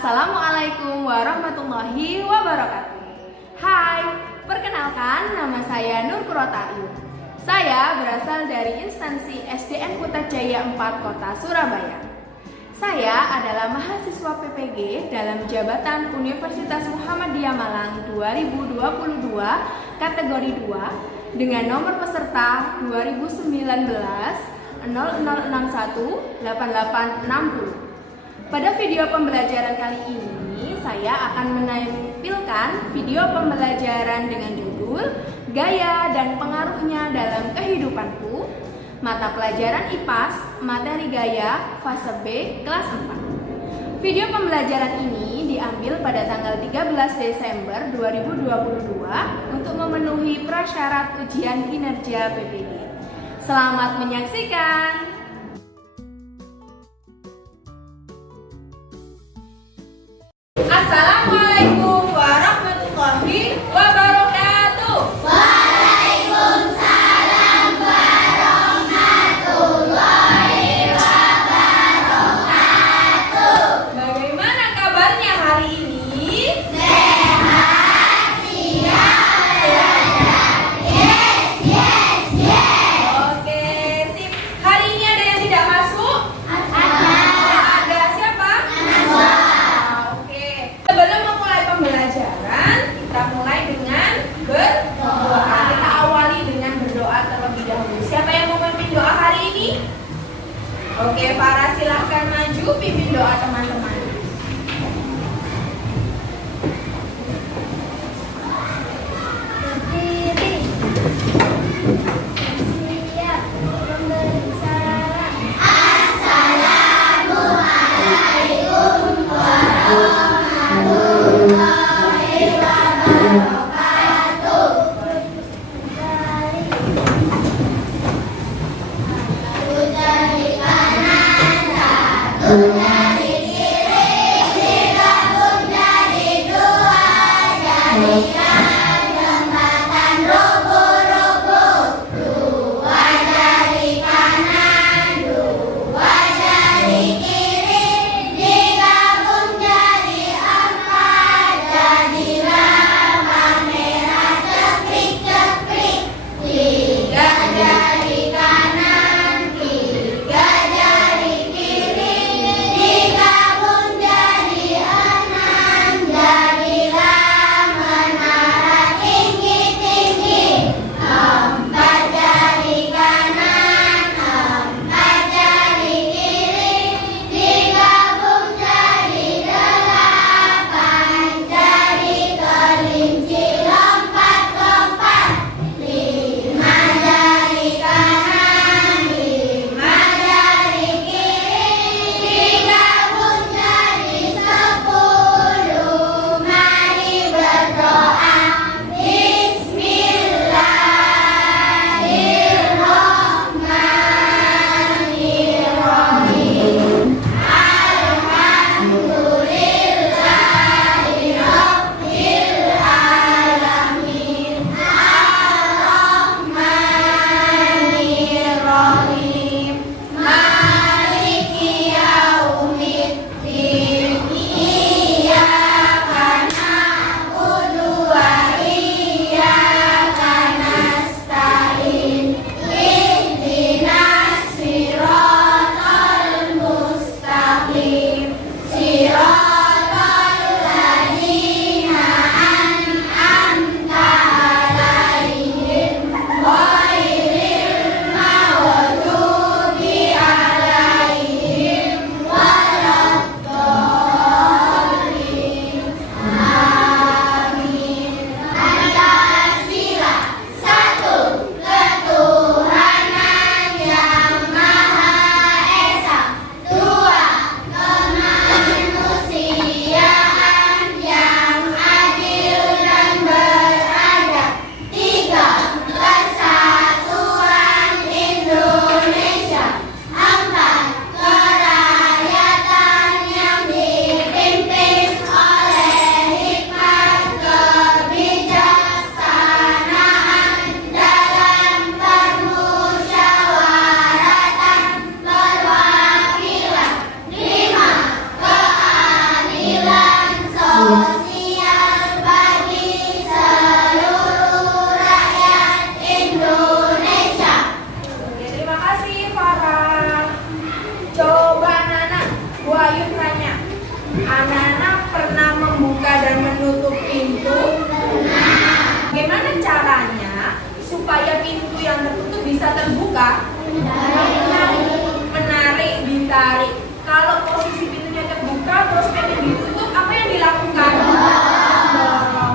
Assalamualaikum warahmatullahi wabarakatuh. Hai, perkenalkan nama saya Nur Kurotayun. Saya berasal dari instansi SDN Putrajaya 4 Kota Surabaya. Saya adalah mahasiswa PPG dalam jabatan Universitas Muhammadiyah Malang 2022 kategori 2 dengan nomor peserta 2019 0061 8860. Pada video pembelajaran kali ini, saya akan menampilkan video pembelajaran dengan judul Gaya dan Pengaruhnya dalam Kehidupanku, mata pelajaran IPAS, materi gaya, fase B, kelas 4. Video pembelajaran ini diambil pada tanggal 13 Desember 2022 untuk memenuhi prasyarat ujian kinerja PPG. Selamat menyaksikan! Assalamualaikum warahmatullahi wabarakatuh. Waalaikumsalam warahmatullahi wabarakatuh. Bagaimana kabarnya hari ini? Sehat, siap, belajar. Yes. Oke, sip. Hari ini ada yang tidak masuk? Ada siapa? Oke. Sebelum memulai pembelajaran, kita mulai dengan berdoa. Kita awali dengan berdoa terlebih dahulu. Siapa yang mau memimpin doa hari ini? Oke, Farah silahkan maju pimpin doa teman-teman. Berdiri. Siap, memberi salam. Assalamualaikum warahmatullahi wabarakatuh. Satu dari kanan, satu dari kiri. supaya pintu yang tertutup bisa terbuka? Menarik, ditarik. Kalau posisi pintunya terbuka terus pengen ditutup, apa yang dilakukan?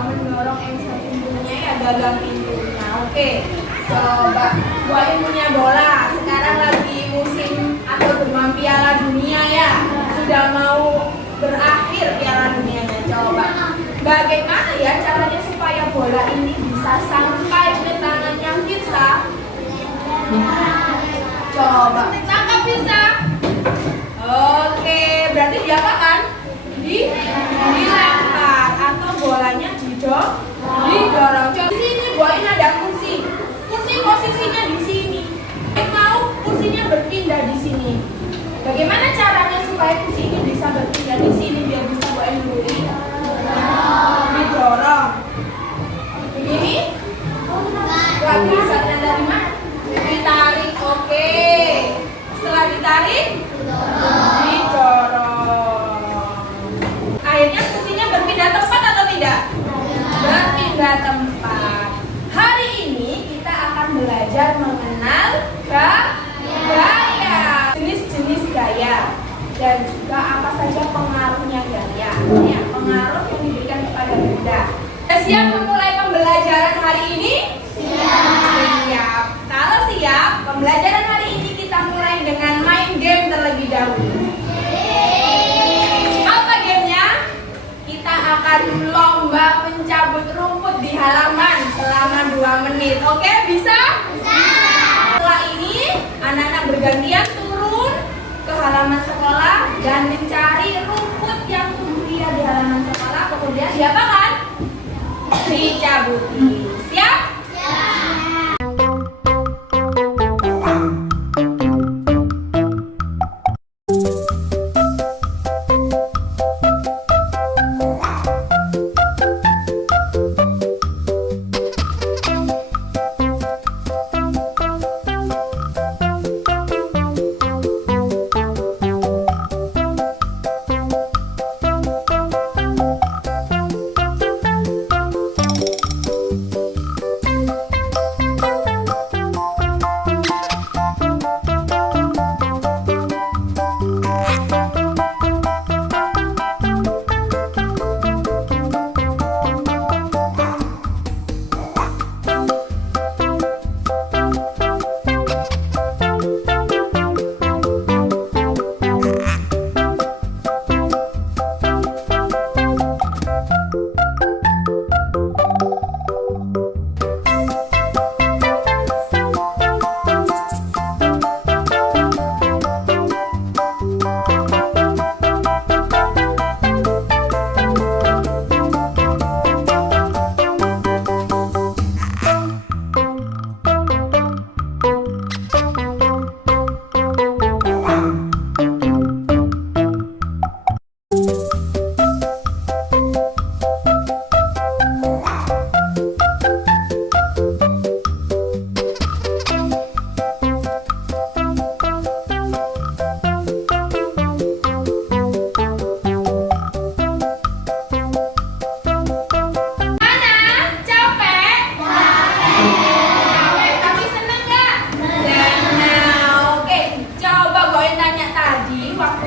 Mendorong pintunya ya, gagang pintunya. Oke, coba buatin punya bola. Sekarang lagi musim atau demam Piala Dunia ya, sudah mau berakhir Piala Dunianya. Coba bagaimana ya caranya supaya bola ini bisa sampai ke tangannya Firsa? Coba tangkap Firsa. Oke, berarti diapakan? Dilempar atau bolanya didorong. Coba di sini buatin ada kursi. Kursi posisinya di sini. Mau kursinya berpindah di sini. Bagaimana caranya supaya kursi ini bisa berpindah di sini biar bisa buatin duri? Didorong. Begini? Gak bisa, dari mana? Ditarik, oke. Setelah ditarik, didorong. Akhirnya kursinya berpindah tempat atau tidak? Berpindah tempat. Hari ini kita akan belajar mengenal gaya, jenis-jenis gaya, dan juga apa saja pengaruhnya gaya. Ya, pengaruh yang diberikan kepada benda. Siap memulai pembelajaran hari ini? Siap. Kalau siap, pembelajaran hari ini kita mulai dengan main game terlebih dahulu. Apa gamenya? Kita akan lomba mencabut rumput di halaman selama 2 menit. Oke, bisa? Bisa. Setelah ini, anak-anak bergantian turun ke halaman sekolah dan mencari rumput yang tumbuh di halaman sekolah. Kemudian diapakan? Dicabuti. Siap?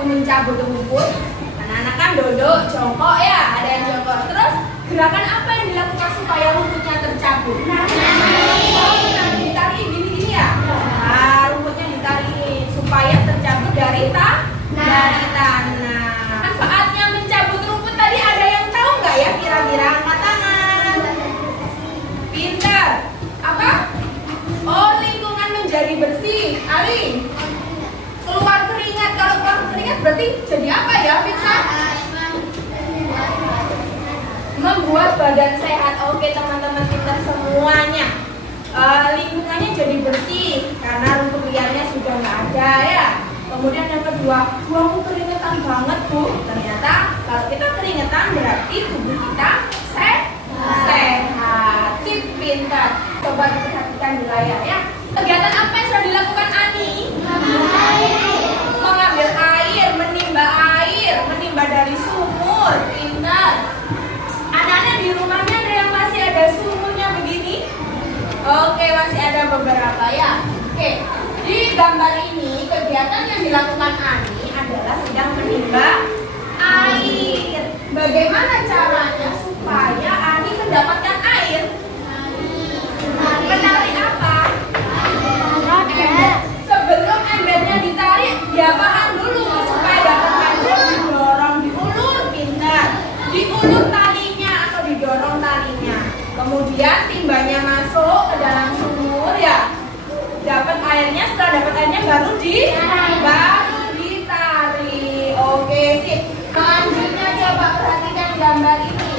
Mencabut rumput, anak-anak kan duduk, jongkok ya, ada yang jongkok. Terus gerakan apa yang dilakukan supaya rumputnya tercabut? Ditarik gini-gini ya. Nah, rumputnya ditarik supaya tercabut dari tanah. Manfaatnya mencabut rumput tadi ada yang tahu nggak ya? Kira-kira angkat tangan. Pintar. Apa? Oh, lingkungan menjadi bersih. Ali. Keluar keringat, kalau keluar keringat berarti jadi apa ya, Firsa? Membuat badan sehat. Oke teman-teman kita semuanya, lingkungannya jadi bersih karena rumput liarnya sudah nggak ada ya. Kemudian yang kedua, kamu keringetan banget Bu. Ternyata kalau kita keringetan berarti tubuh kita sehat. Cip, pintar. Coba diperhatikan di layar ya. Kegiatan apa yang sudah dilakukan Ani? Mengambil air, menimba dari sumur. Pintar. Anak-anak di rumahnya ada yang masih ada sumurnya begini? Oke, masih beberapa ya. Oke, di gambar ini kegiatan yang dilakukan Ani adalah sedang menimba air. Bagaimana caranya supaya Ani mendapatkan air? Menarik apa? Ember. Sebelum embernya ditarik, diapakan dulu supaya dapat air? Didorong, diulur, pintar. Diulur talinya atau didorong talinya. Kemudian timbanya masuk ke dalam sumur ya. Dapat airnya, setelah dapat airnya baru ditarik. Oke, sip. Selanjutnya coba perhatikan gambar ini.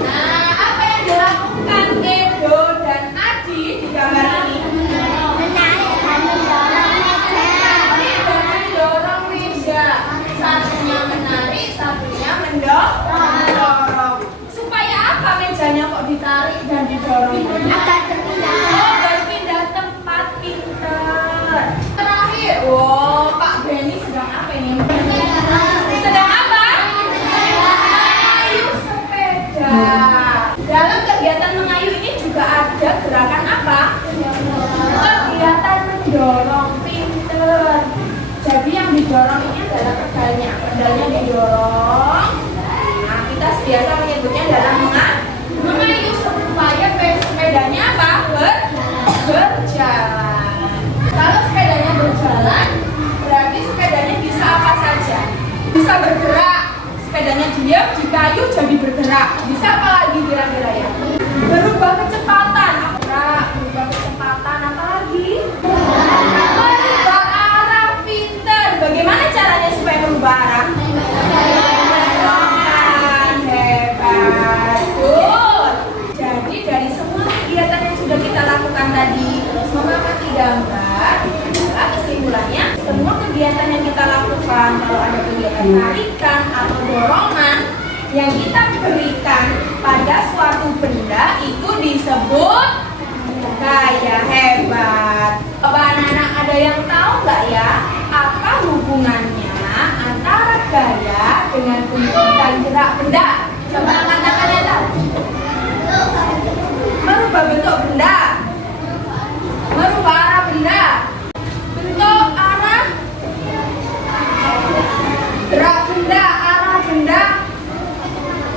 Nah, apa yang dilakukan Edo dan Adi di gambar ini? Menarik dan mendorong meja. Mendorong meja. Satunya menarik, satunya mendorong. Supaya apa mejanya kok ditarik dan didorong? Akan berpindah. Oh, berpindah tempat, pinter. Terakhir, wow, Pak Benny sedang apa ini? Sedang apa? Mengayuh sepeda. Dalam kegiatan mengayuh ini juga ada gerakan apa? Kegiatan mendorong, pinter. Jadi yang didorong ini adalah pedalnya. Pedalnya didorong. Nah, kita biasa menyebutnya dalam mengayuh supaya sepedanya apa? Berjalan. Kalau sepedanya berjalan, berarti sepedanya bisa apa saja? Bisa bergerak. Sepedanya diam di kayu jadi bergerak. Bisa apa lagi kira-kira ya? Berubah kecepatan. Berubah kecepatan apa lagi? Merubah arah, pinter. Bagaimana caranya supaya merubah arah? Hebat. Good. Jadi dari semua kegiatan yang sudah kita lakukan tadi, terus mengamati gambar, adalah kesimpulannya semua kegiatan yang kita lakukan, kalau ada kegiatan tarikan atau dorongan yang kita berikan pada suatu benda itu disebut gaya. Hebat. Coba anak-anak ada yang tahu nggak ya apa hubungannya antara gaya dengan bentuk dan gerak benda? Coba katakan yang tahu. Merubah bentuk benda, merubah arah benda, bentuk arah, gerak benda, arah benda,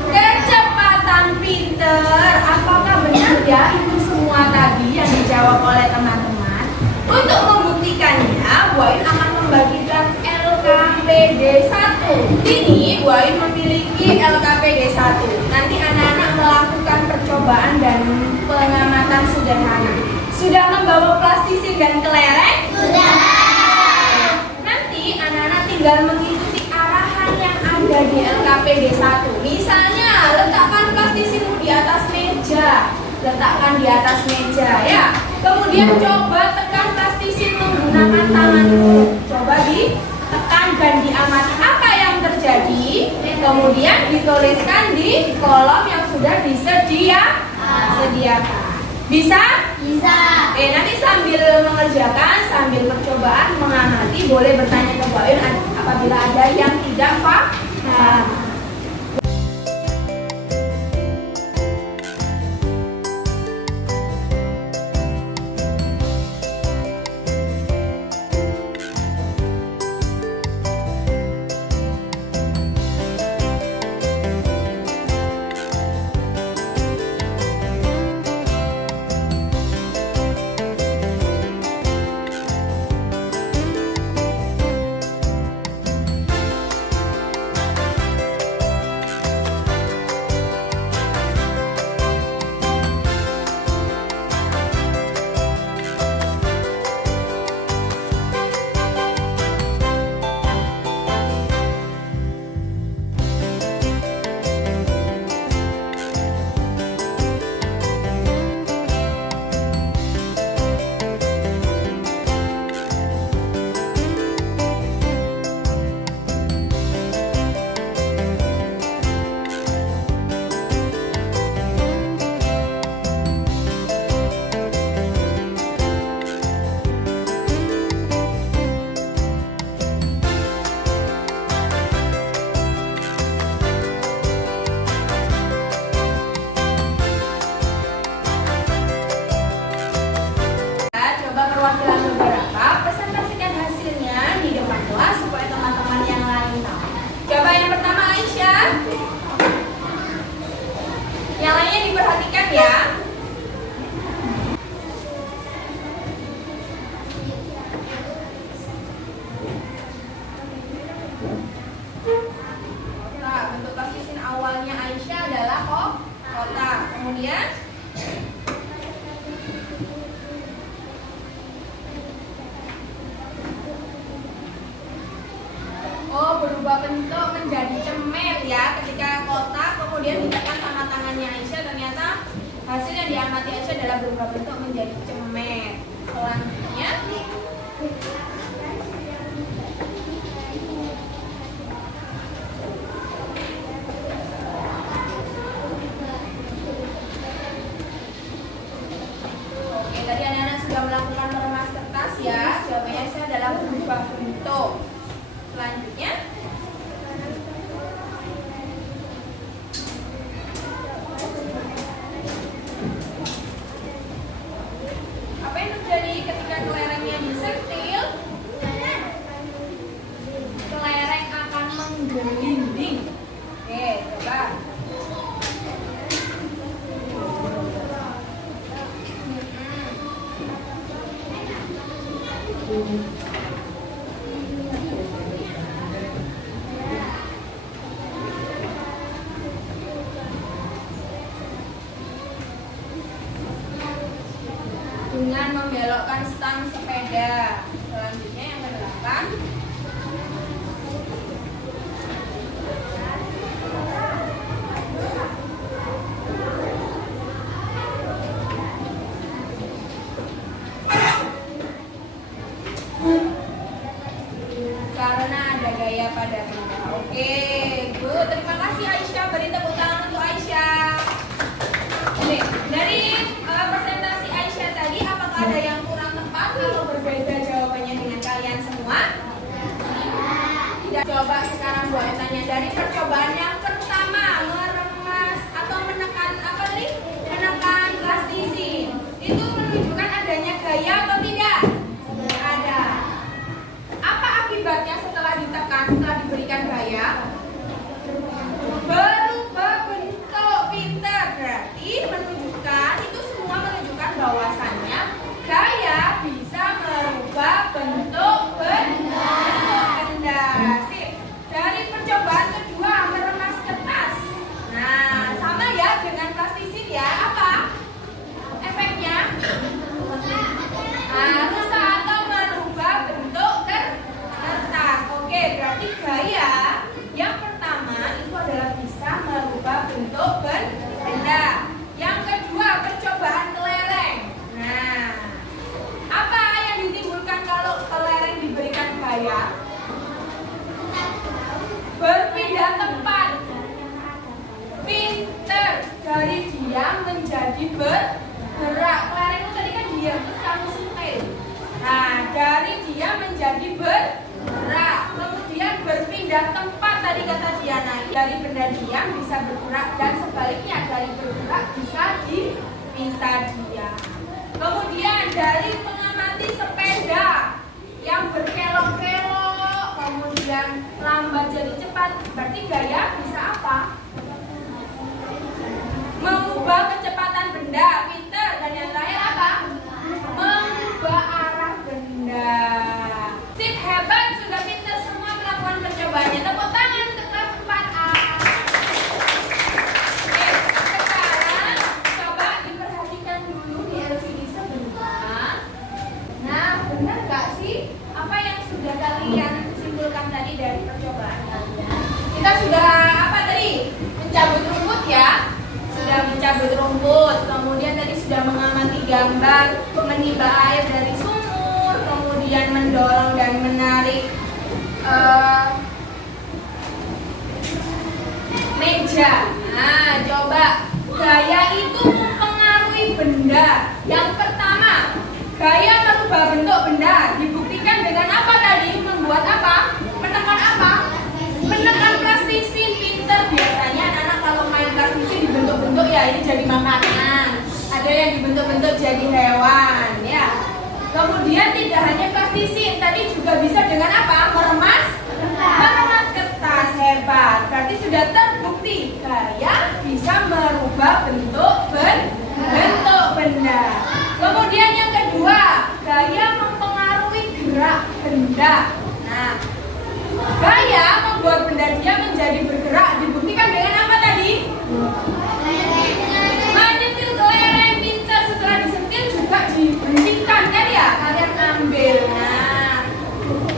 kecepatan, pinter. Apakah benar ya itu semua tadi yang dijawab oleh teman-teman? Untuk membuktikannya, Wain akan membagikan LKPD 1. Ini Wain memiliki LKPD 1. Nanti anak-anak melakukan percobaan dan pengamatan sederhana. Sudah membawa plastisin dan kelereng? Sudah. Nanti anak-anak tinggal mengikuti arahan yang ada di LKPD 1. Misalnya, letakkan plastisinmu di atas meja. Letakkan di atas meja ya. Kemudian coba tekan plastisin menggunakan tanganmu. Coba ditekan dan diamati apa yang terjadi. Kemudian dituliskan di kolom yang sudah disediakan. Bisa? Bisa. Nanti sambil mengerjakan, sambil percobaan mengamati, boleh bertanya ke Mbak Yun apabila ada yang tidak paham. bentuk menjadi cemil ya ketika kotak kemudian ditekan sama tangannya Aisyah, ternyata hasil yang diamati Aisyah adalah berubah bentuk menjadi cemil. Selanjutnya oke, tadi anak-anak sudah melakukan meremas kertas ya. Jawabannya Aisyah adalah berubah bentuk. Selanjutnya apa yang terjadi ketika kelerengnya disentil? Kelereng akan menggelinding. Oke, coba. Dengan membelokkan stang sepeda. Selanjutnya yang ke-8. Karena ada gaya pada benda. Oke, Bu, terima kasih Aisyah. Beri tepuk tangan untuk Aisyah. Oke, dari presentasi Aisyah tadi, apakah ada yang kurang tepat kalau berbeda jawabannya dengan kalian semua? Tidak. Coba sekarang boleh tanya dari percobaan yang pertama, meremas atau menekan apa tadi? Menekan plastisin. Itu menunjukkan adanya gaya atau tidak? Ada. Apa akibatnya setelah ditekan, setelah diberikan gaya? Berubah bentuk. Pintar. Berarti menunjukkan, itu semua menunjukkan bahwasannya gaya bisa merubah bentuk benda. Sip. Dari percobaan kedua, meremas kertas. Nah, sama ya dengan plastisin ya. Apa efeknya? Rusak atau merubah bentuk kertas. Oke, berarti gaya yang pertama itu adalah bisa merubah bentuk benda. Yang kedua, percobaan kelereng. Nah, apa yang ditimbulkan kalau kelereng diberikan gaya? Berpindah tempat. Pinter. Dari diam menjadi bergerak. Kelereng itu tadi kan diam, terus kamu sentil. Nah, dari diam menjadi bergerak. Kemudian berpindah tempat, tadi kata Diana. Dari benda diam bisa bergerak dan sebaliknya dari bergerak bisa diam. Kemudian dari mengamati sepeda yang berkelok-kelok, kemudian lambat jadi cepat, berarti gaya bisa apa? Mengubah kecepatan benda. Pinter. Dan yang terakhir apa? Mengubah arah benda. Sip, hebat, sudah pinter semua melakukan percobaannya. Tepuk tangan untuk kelas 4A. Oke, sekarang coba diperhatikan dulu di LCD sebentar. Nah, benar nggak sih apa yang sudah kalian simpulkan tadi dari percobaan kalian? Kita sudah apa tadi? Mencabut rumput ya. Sudah mencabut rumput, kemudian tadi sudah mengamati gambar, menimba air dari sumur, kemudian mendorong dan menarik meja. Nah, coba gaya itu mempengaruhi benda. Yang pertama, gaya merubah bentuk benda dibuktikan dengan apa tadi? Membuat apa? Menekan apa? Menekan plastisin. Pinter. Biasanya anak-anak kalau main plastisin dibentuk-bentuk ya, ini jadi makanan. Ada yang dibentuk-bentuk jadi hewan ya. Kemudian tidak hanya plastisin, tadi juga bisa dengan apa? Meremas kertas. Hebat. Berarti sudah terbukti gaya bisa merubah bentuk benda. Kemudian yang kedua, gaya mempengaruhi gerak benda. Nah, gaya membuat benda dia menjadi bergerak. Dibuktikan dengan apa tadi? Menyentil kelereng. Pintar. Setelah disentil juga dihentikan kan ya? Kalian ambil. Nah,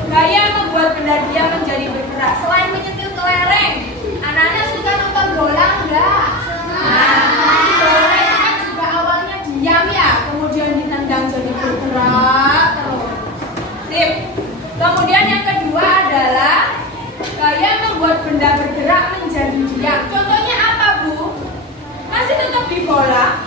gaya membuat benda dia menjadi bergerak. Selain menyentil benda bergerak menjadi diam. Contohnya apa, Bu? Masih tetap di bola.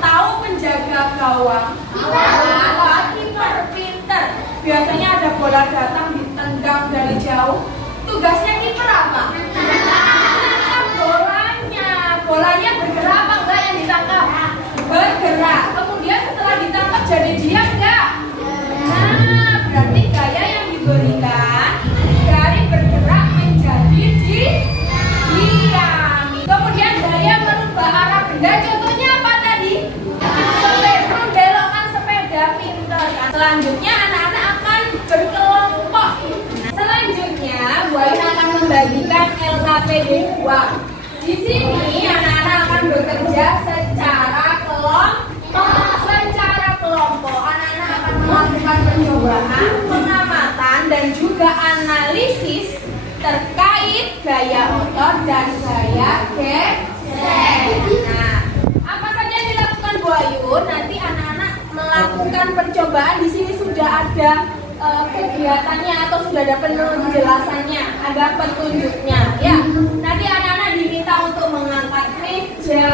Tahu penjaga gawang? Wah, kiper pinter. Biasanya ada bola datang ditendang dari jauh. Tugasnya kiper apa? Menangkap bolanya. Bolanya bergerak apa enggak yang ditangkap? Bergerak. Kemudian setelah ditangkap jadi diam enggak? Nah, berarti gaya yang diberikan dari bergerak menjadi diam. Kemudian gaya merubah arah benda. Contohnya apa tadi? Membelokkan sepeda, pinter kan? Selanjutnya anak-anak akan berkelompok. Selanjutnya Bu Ain akan membagikan LKPD 2. Di sini anak-anak akan bekerja secara kelompok. Anak-anak akan melakukan percobaan, pengamatan dan juga analisis terkait gaya otot dan gaya geser. Nah, apa saja yang dilakukan Bu Ayun? Nanti anak-anak melakukan percobaan. Di sini sudah ada kegiatannya atau sudah ada penjelasannya, ada petunjuknya. Ya, nanti anak-anak diminta untuk mengangkat meja,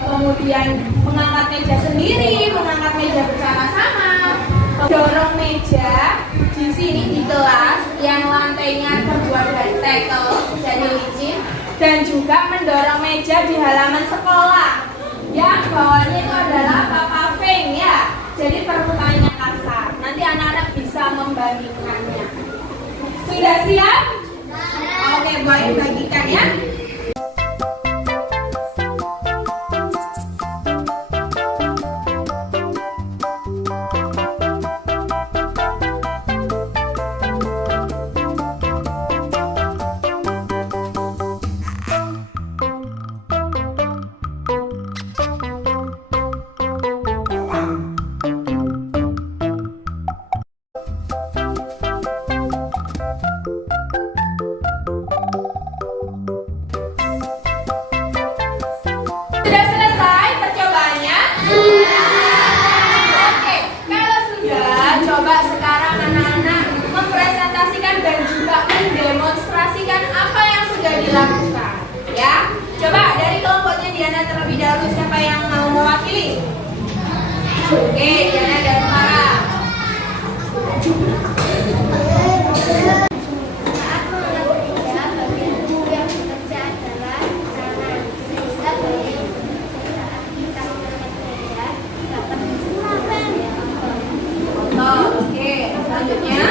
kemudian mengangkat meja sendiri, mengangkat meja bersama-sama, dorong meja di sini di kelas yang lantainya terbuat dari tekel, jadi licin, dan juga mendorong meja di halaman sekolah. Yang bawahnya itu adalah paving ya, jadi permukaannya kasar. Nanti anak-anak bisa membandingkannya. Sudah siap? Oke, Bu Ain bagikan ya. Sudah selesai percobaannya? Oke, kalau sudah, coba sekarang anak-anak mempresentasikan dan juga mendemonstrasikan apa yang sudah dilakukan. Ya, coba dari kelompoknya Diana terlebih dahulu, siapa yang mau mewakili? Oke, Diana dan Farah. Oke, selanjutnya.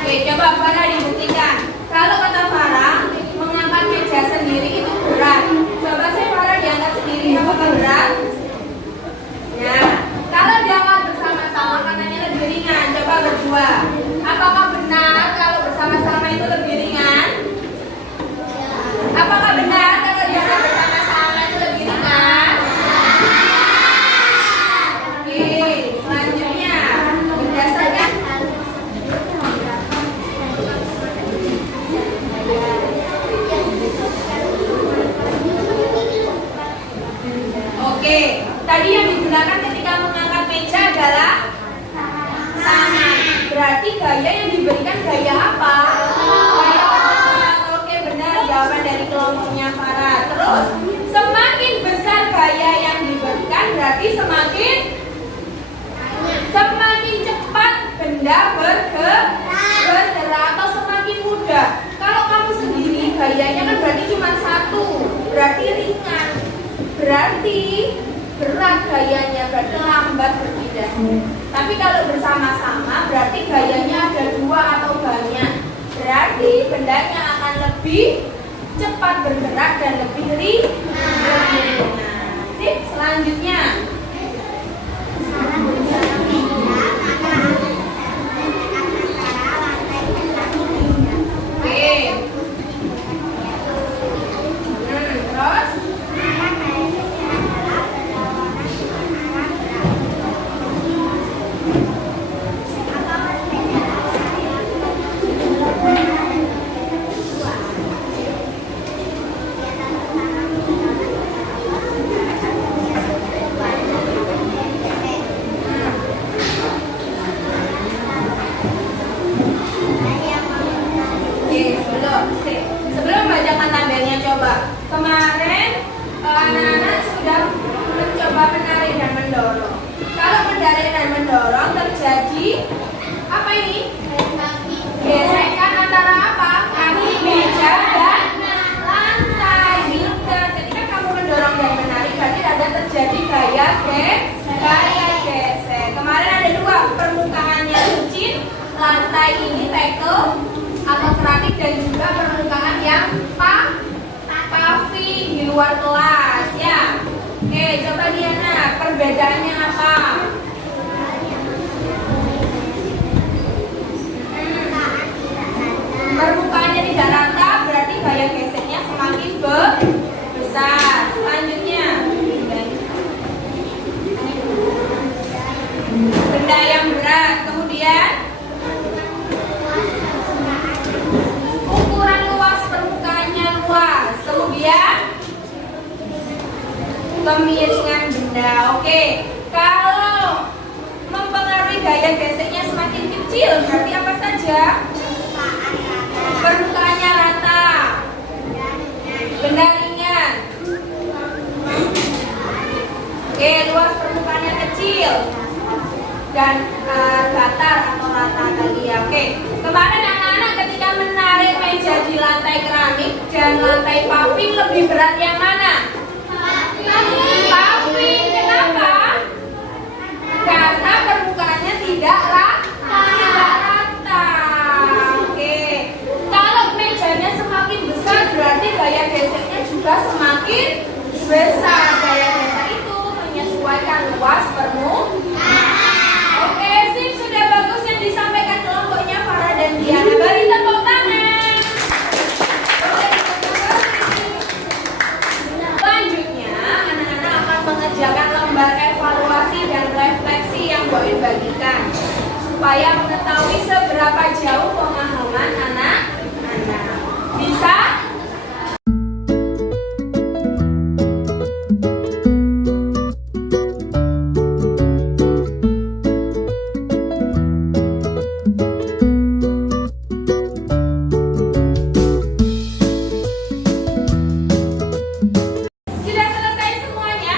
Oke, coba Farah dibuktikan. Kalau kata Farah, mengangkat meja sendiri itu berat. Coba saya Farah diangkat sendiri, apakah berat? Nah, kalau diangkat bersama-sama katanya lebih ringan. Coba berdua. Apakah benar kalau bersama-sama itu lebih ringan? Apakah benar kalau diangkat bersama-sama itu lebih ringan? Oke, selanjutnya berdasarkan Oke, tadi yang digunakan ketika mengangkat meja adalah tangan. Berarti gaya yang diberikan gaya apa? Gaya otot. Oke, benar jawaban dari kelompoknya Farah. Terus, semakin besar gaya yang diberikan berarti semakin cepat benda bergerak atau semakin mudah. Kalau kamu sendiri gayanya kan berarti cuma satu, berarti ringan. Berarti berat gayanya, berarti lambat berpindah. Tapi kalau bersama-sama berarti gayanya ada dua atau banyak. Berarti bendanya akan lebih cepat bergerak dan lebih ringan. Sip, selanjutnya. Oke. Terus? luar kelas ya. Oke, coba Diana, perbedaannya apa? Permukaannya tidak rata, berarti gaya geseknya semakin besar. Selanjutnya, benda yang berat. Kemudian ukuran luas, permukaannya luas. Kemudian kemiringan benda. Oke, kalau mempengaruhi gaya geseknya semakin kecil, berarti apa saja? Permukaannya rata, benda ringan. Oke, luas permukaannya kecil dan datar atau rata tadi ya. Oke, kemarin anak-anak ketika menarik meja di lantai keramik dan lantai paving lebih berat yang mana? Paving. Kenapa? Karena permukaannya tidak rata. Oke, kalau mejanya semakin besar berarti gaya geseknya juga semakin besar. Gaya gesek itu menyesuaikan luas permukaan. Oke, sip, sudah bagus yang disampaikan kelompoknya Farah dan Diana. Beri tepuk tangan. Selanjutnya, anak-anak akan mengerjakan lembar evaluasi dan refleksi yang Boin bagikan supaya mengetahui seberapa jauh pemahaman anak-anak. Bisa? Sudah selesai semuanya?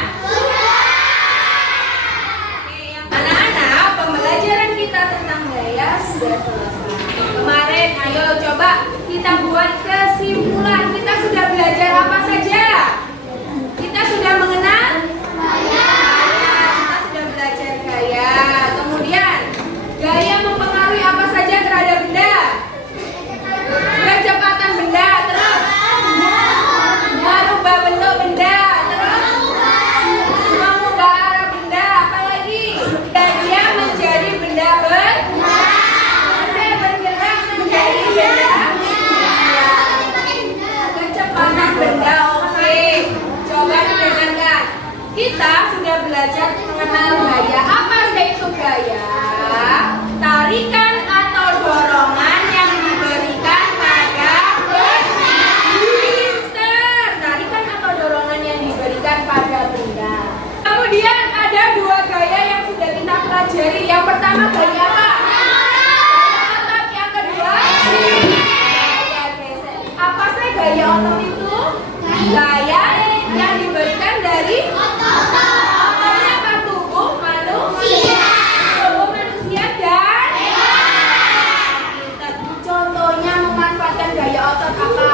Oke, yang anak-anak, pembelajaran kita tentang gaya sudah selesai. Kemarin, ayo coba kita buat kesimpulan. Kita sudah belajar apa saja? Kita sudah mengenal gaya. Kita sudah belajar gaya. Kemudian, gaya mempengaruhi apa saja terhadap benda? Kecepatan benda, terus merubah bentuk benda, terus mengubah arah benda, apa lagi? Dan dia menjadi benda bergerak menjadi benda. Kecepatan benda, oke. Coba didengarkan. Kita sudah belajar mengenal gaya. Apa sih itu gaya? Tarikan atau dorongan yang diberikan pada benda. Pinter. Tarikan atau dorongan yang diberikan pada benda. Kemudian ada dua gaya yang sudah kita pelajari. Yang pertama gaya apa? Gaya otot. Yang kedua gaya gesek. Apa sih gaya otot itu? Gaya yang diberikan dari ototnya apa? Tubuh manusia. Tubuh manusia dan contohnya memanfaatkan gaya otot apa?